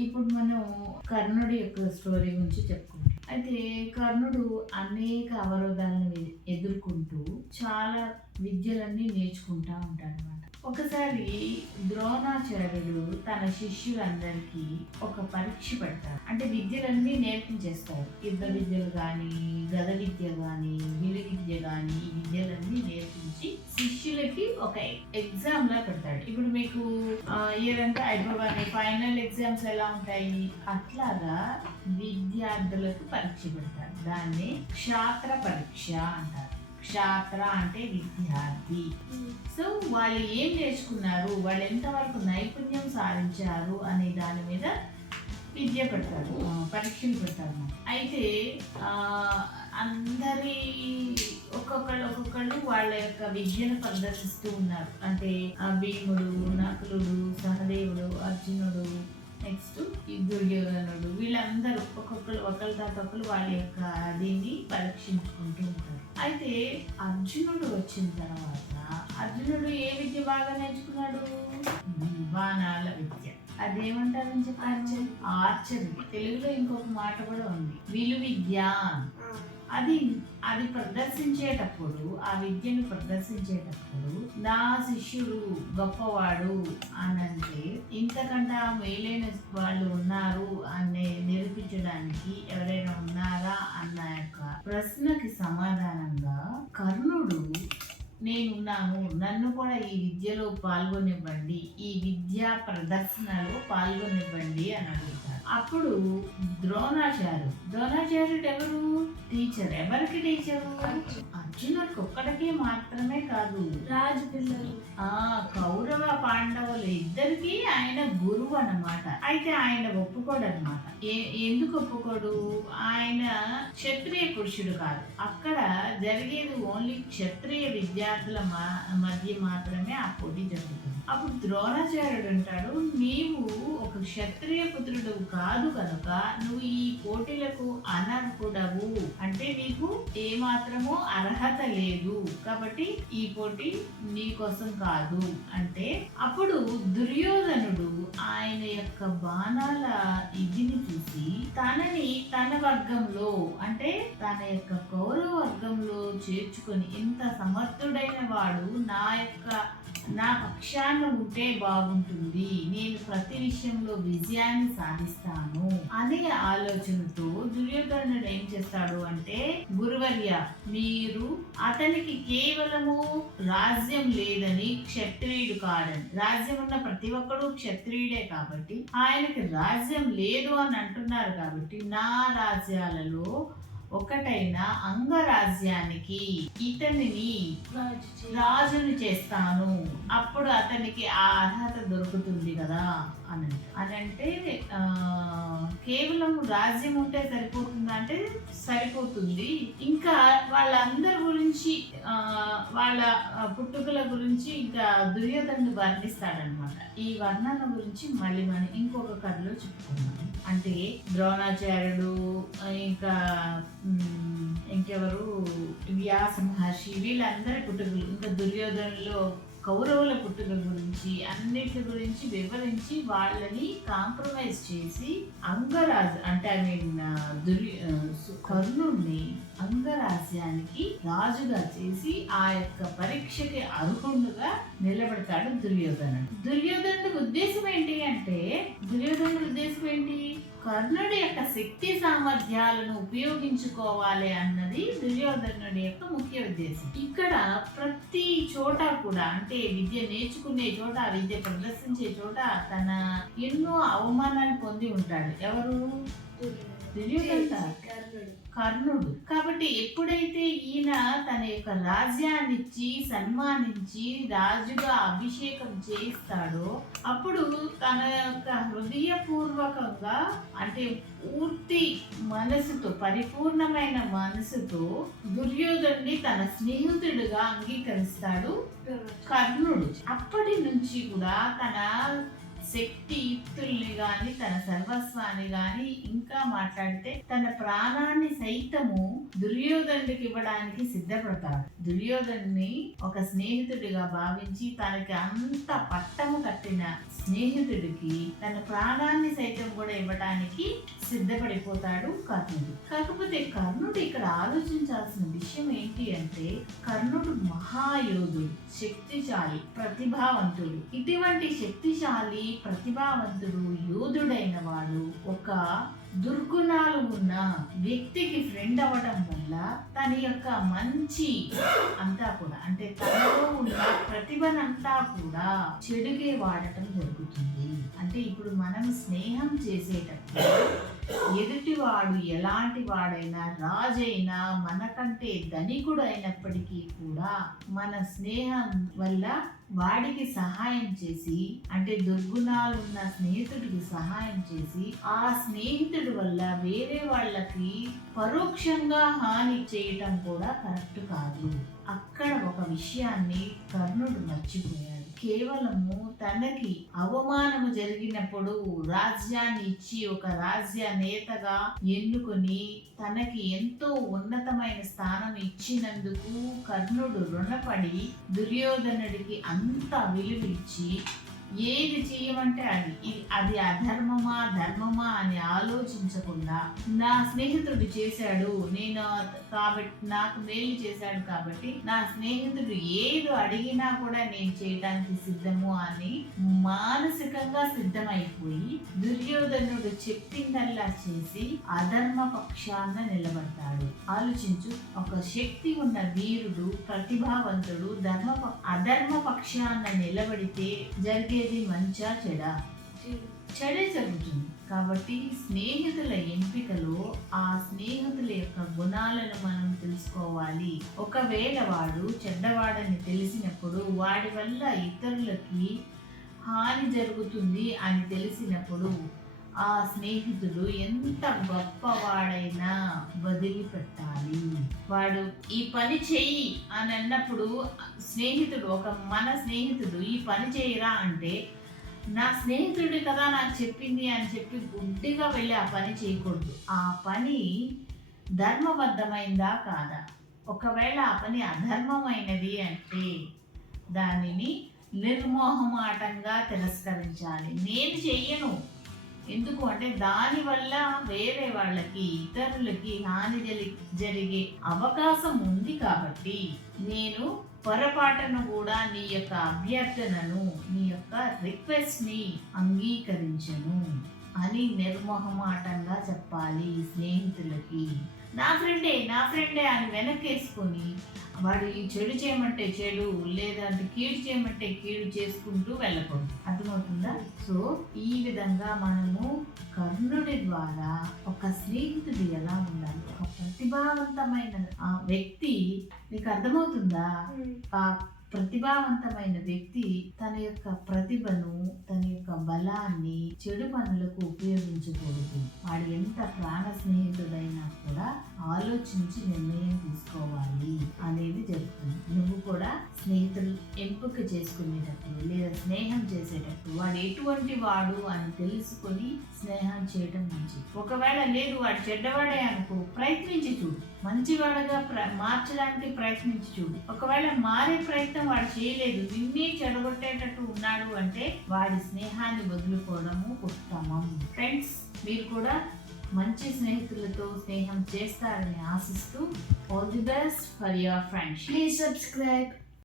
ఇప్పుడు మనం కర్ణుడి యొక్క స్టోరీ గురించి చెప్పుకుంటాం. అయితే కర్ణుడు అనేక అవరోధాలను ఎదుర్కొంటూ చాలా విద్యలన్నీ నేర్చుకుంటా ఉంటాడనమాట. ఒకసారి ద్రోణాచార్యుడు తన శిష్యులందరికీ ఒక పరీక్ష పెడతాడు. అంటే విద్యలన్నీ నేర్పించేస్తాడు. యుద్ధ విద్యలు కానీ, గద విద్య కానీ, విలు విద్య కానీ, ఈ విద్యలన్నీ నేర్పించి శిష్యులకి ఒక ఎగ్జామ్ లా పెడతాడు. ఇప్పుడు మీకు ఇయర్ అంతా అయిపోగానే ఫైనల్ ఎగ్జామ్స్ ఎలా ఉంటాయి, అట్లాగా విద్యార్థులకు పరీక్ష పెడతారు. దాన్ని క్షాత్ర పరీక్ష అంటారు. క్షాత్ర అంటే విద్యార్థి. సో వాళ్ళు ఏం నేర్చుకున్నారు, వాళ్ళు ఎంతవరకు నైపుణ్యం సాధించారు అనే దాని మీద విద్య పెడతారు, పరీక్షలు పెడతారు. అయితే అందరి ఒక్కొక్కళ్ళు వాళ్ళ యొక్క విద్యను ప్రదర్శిస్తూ ఉన్నారు. అంటే భీముడు, నకులుడు, సహదేవుడు, అర్జునుడు, నెక్స్ట్ ఈ దుర్యోధనుడు, వీళ్ళందరూ ఒకరి తర్వాత ఒకరు వాళ్ళ యొక్క దీన్ని పరీక్షించుకుంటూ ఉంటారు. అయితే అర్జునుడు వచ్చిన తర్వాత అర్జునుడు ఏ విద్య బాగా నేర్చుకున్నాడు? బాణాల విద్య. అదేమంటారని చెప్పారు? ఆర్చరీ. తెలుగులో ఇంకొక మాట కూడా ఉంది, విలు విద్య. అది ప్రదర్శించేటప్పుడు, ఆ విద్యను ప్రదర్శించేటప్పుడు నా శిష్యుడు గొప్పవాడు అనంటే ఇంతకంటే మేలైన వాళ్ళు ఉన్నారు అని నిరూపించడానికి ఎవరైనా ఉన్నారా అన్న యొక్క ప్రశ్నకి సమాధానంగా కర్ణుడు నేనున్నాను, నన్ను కూడా ఈ విద్యలో పాల్గొనివ్వండి, ఈ విద్యా ప్రదర్శనలో పాల్గొనివ్వండి అని అడుగుతారు. అప్పుడు ద్రోణాచార్యుడు ఎవరు? టీచర్. ఎవరికి టీచరు? అర్జునుడికి ఒక్కడికి మాత్రమే కాదు, రాజపిల్లలు, కౌరవ పాండవులు ఇద్దరికి ఆయన గురువు అన్నమాట. అయితే ఆయన ఒప్పుకోడు అనమాట. ఎందుకు ఒప్పుకోడు? ఆయన క్షత్రియ పురుషుడు కాదు. అక్కడ జరిగేది ఓన్లీ క్షత్రియ విద్యార్థుల మధ్య మాత్రమే ఆ పోటీ జరుగుతుంది. అప్పుడు ద్రోణాచార్యుడు అంటాడు, నీవు ఒక క్షత్రియ పుత్రుడు కాదు కనుక నువ్వు ఈ పోటీలకు అనర్హుడవు, అంటే నీకు ఏమాత్రము అర్హత లేదు, కాబట్టి ఈ పోటీ నీ కోసం కాదు అంటే. అప్పుడు దుర్యోధనుడు ఆయన యొక్క బాణాల ఇదిని చూసి తనని తన వర్గంలో, అంటే తన యొక్క కౌరవ వర్గంలో చేర్చుకొని, ఇంత సమర్థుడైన వాడు నా పక్షాన ఉంటే బాగుంటుంది, నేను ప్రతి విషయంలో విజయాన్ని సాధిస్తాను అనే ఆలోచనతో దుర్యోధనుడు ఏం చేస్తాడు అంటే, గురువర్య, మీరు అతనికి కేవలము రాజ్యం లేదని, క్షత్రియుడు కాడని, రాజ్యం ఉన్న ప్రతి ఒక్కడు క్షత్రియుడే కాబట్టి ఆయనకి రాజ్యం లేదు అని అంటున్నారు కాబట్టి నా రాజ్యాలలో ఒకటైన అంగరాజ్యానికి ఇతనిని రాజుని చేస్తాను, అప్పుడు అతనికి ఆ అర్హత దొరుకుతుంది కదా అని అంటే, కేవలం రాజ్యం ఉంటే సరిపోతుందా అంటే సరిపోతుంది. ఇంకా వాళ్ళందరి గురించి, వాళ్ళ పుట్టుకల గురించి ఇంకా దుర్యోధనుడు వర్ణిస్తాడనమాట. ఈ వర్ణన గురించి మళ్ళీ మనం ఇంకొక కథలో చెప్పుకున్నాం. అంటే ద్రోణాచార్యుడు, ఇంకెవరు, వ్యాస మహర్షి, వీళ్ళందరి పుట్టుకలు, ఇంకా దుర్యోధనులో కౌరవుల పుట్టుక గురించి, అన్నిటి గురించి వివరించి వాళ్ళని కాంప్రమైజ్ చేసి అంగరాజు అంటే కర్ణుడిని అంగరాజ్యానికి రాజుగా చేసి ఆ యొక్క పరీక్షకి అర్హుడుగా నిలబెడతాడు దుర్యోధనుడు. దుర్యోధనుడి ఉద్దేశం ఏంటి అంటే, కర్ణుడి యొక్క శక్తి సామర్థ్యాలను ఉపయోగించుకోవాలి అన్నది దుర్యోధనుడి యొక్క ముఖ్య ఉద్దేశం. ఇక్కడ ప్రతి చోట కూడా, అంటే విద్య నేర్చుకునే చోట, విద్య ప్రదర్శించే చోట తన ఎన్నో అవమానాలు పొంది ఉంటాడు. ఎవరు? కర్ణుడు. కాబట్టి ఎప్పుడైతే ఈయన తన యొక్క రాజ్యాన్నిచ్చి సన్మానించి రాజుగా అభిషేకం చేయిస్తాడో, అప్పుడు తన యొక్క హృదయపూర్వకంగా, అంటే పూర్తి మనసుతో, పరిపూర్ణమైన మనసుతో దుర్యోధనుడిని తన స్నేహితుడిగా అంగీకరిస్తాడు కర్ణుడు. అప్పటి నుంచి కూడా తన శక్తియుక్తుల్ని గాని తన సర్వస్వాన్ని గాని ఇంకా మాట్లాడితే తన ప్రాణాన్ని సైతము దుర్యోధనుడికి ఇవ్వడానికి సిద్ధపడతాడు. దుర్యోధనుని ఒక స్నేహితుడిగా భావించి తనకి అంత పట్టము కట్టిన స్నేహితుడికి తన ప్రాణాన్ని సైతం కూడా ఇవ్వడానికి సిద్ధపడిపోతాడు కర్ణుడు. కాకపోతే కర్ణుడు ఇక్కడ ఆలోచించాల్సిన విషయం ఏంటి అంటే కర్ణుడు మహాయోధుడు, శక్తిశాలి, ప్రతిభావంతుడు. ఇటువంటి శక్తిశాలి, ప్రతిభావంతుడు, యోధుడైన వాడు ఒక దుర్గుణాలు ఉన్న వ్యక్తికి ఫ్రెండ్ అవ్వడం వల్ల తన యొక్క మంచి అంతా కూడా అంటే తనలో ఉన్న ప్రతిభనంతా కూడా చెడుగే వాడటం జరుగుతుంది. అంటే ఇప్పుడు మనం స్నేహం చేసేటప్పుడు ఎదుటివాడు ఎలాంటి వాడైనా, రాజైనా, మనకంటే ధనికుడు అయినప్పటికీ కూడా మన స్నేహం వల్ల వాడికి సహాయం చేసి అంటే దుర్గుణాలు ఉన్న స్నేహితుడికి సహాయం చేసి ఆ స్నేహితుడి వల్ల వేరే వాళ్ళకి పరోక్షంగా హాని చేయటం కూడా కరెక్ట్ కాదు. అక్కడ ఒక విషయాన్ని కర్ణుడు మర్చిపోయాడు. కేవలము తనకి అవమానము జరిగినప్పుడు రాజ్యాన్ని ఇచ్చి ఒక రాజ్య నేతగా ఎన్నుకొని తనకి ఎంతో ఉన్నతమైన స్థానం ఇచ్చినందుకు కర్ణుడు రుణపడి దుర్యోధనుడికి అంత విలువ ఇచ్చి ఏది చేయమంటే అది అధర్మమా ధర్మమా అని ఆలోచించకుండా నా స్నేహితుడు చేశాడు, నేను కాబట్టి నాకు మేలు చేశాడు కాబట్టి నా స్నేహితుడు ఏది అడిగినా కూడా నేను చేయడానికి సిద్ధము అని మానసికంగా సిద్ధమైపోయి దుర్యోధనుడు చెప్పిందల్లా చేసి అధర్మ పక్షాన నిలబడతాడు. ఆలోచించు, ఒక శక్తి ఉన్న వీరుడు, ప్రతిభావంతుడు అధర్మ పక్షాన నిలబడితే జరిగే మంచా చెడా? చెడే జరుగుతుంది. కాబట్టి స్నేహితుల ఎంపికలో ఆ స్నేహితుల యొక్క గుణాలను మనం తెలుసుకోవాలి. ఒకవేళ వాడు చెడ్డవాడని తెలిసినప్పుడు వాడి వల్ల ఇతరులకి హాని జరుగుతుంది అని తెలిసినప్పుడు ఆ స్నేహితుడు ఎంత గొప్పవాడైనా వదిలిపెట్టాలి. వాడు ఈ పని చెయ్యి అని అన్నప్పుడు స్నేహితుడు మన స్నేహితుడు ఈ పని చేయరా అంటే నా స్నేహితుడి కదా నాకు చెప్పింది అని చెప్పి గుడ్డిగా వెళ్ళి ఆ పని చేయకూడదు. ఆ పని ధర్మబద్ధమైందా కాదా? ఒకవేళ ఆ పని అధర్మమైనది అంటే దానిని నిర్మోహమాటంగా తిరస్కరించాలి. నేను చెయ్యను, ఎందుకు అంటే దానివల్ల వేరే వాళ్ళకి ఇతరులకి హాని జరిగే అవకాశం ఉంది కాబట్టి నేను పొరపాటును కూడా నీ యొక్క అభ్యర్థనను, నీ యొక్క రిక్వెస్ట్ని అంగీకరించను అని నిర్మోహమాటంగా చెప్పాలి స్నేహితులకి. నా ఫ్రెండే అని వెనకేసుకొని వాడు ఈ చెడు చేయమంటే చెడు, లేదంటే కీడు చేయమంటే కీడు చేసుకుంటూ వెళ్ళకూడదు. అర్థమవుతుందా? సో ఈ విధంగా మనము కర్ణుడి ద్వారా ఒక స్నేహితుడు ఎలా ఉండాలి, ఒక ప్రతిభావంతమైన వ్యక్తి, నీకు అర్థమవుతుందా? ఆ ప్రతిభావంతమైన వ్యక్తి తన యొక్క ప్రతిభను, తన యొక్క బలాన్ని చెడు పనులకు ఉపయోగించకూడదు. వాడు ఎంత ప్రాణ స్నేహితుడైనా కూడా ఆలోచించి నిర్ణయం తీసుకోవాలి అనేది జరుగుతుంది. నువ్వు కూడా స్నేహితులు ఎంపిక చేసుకునేటప్పుడు లేదా స్నేహం చేసేటప్పుడు వాడు ఎటువంటి వాడు అని తెలుసుకొని స్నేహం చేయడం మంచిది. ఒకవేళ లేదు వాడు చెడ్డవాడే అనుకో, ప్రయత్నించి చూడు, మంచివాడుగా మార్చడానికి ప్రయత్నించి చూడు. ఒకవేళ మారే ప్రయత్నం వాడు చేయలేదు, నిన్నే చెడగొట్టేటట్టు ఉన్నాడు అంటే వాడి స్నేహాన్ని వదులుకోవడము ఉత్తమం. ఫ్రెండ్స్, మీరు కూడా మంచి స్నేహితులతో స్నేహం చేస్తారని ఆశిస్తూ all the best for your friends. Please subscribe.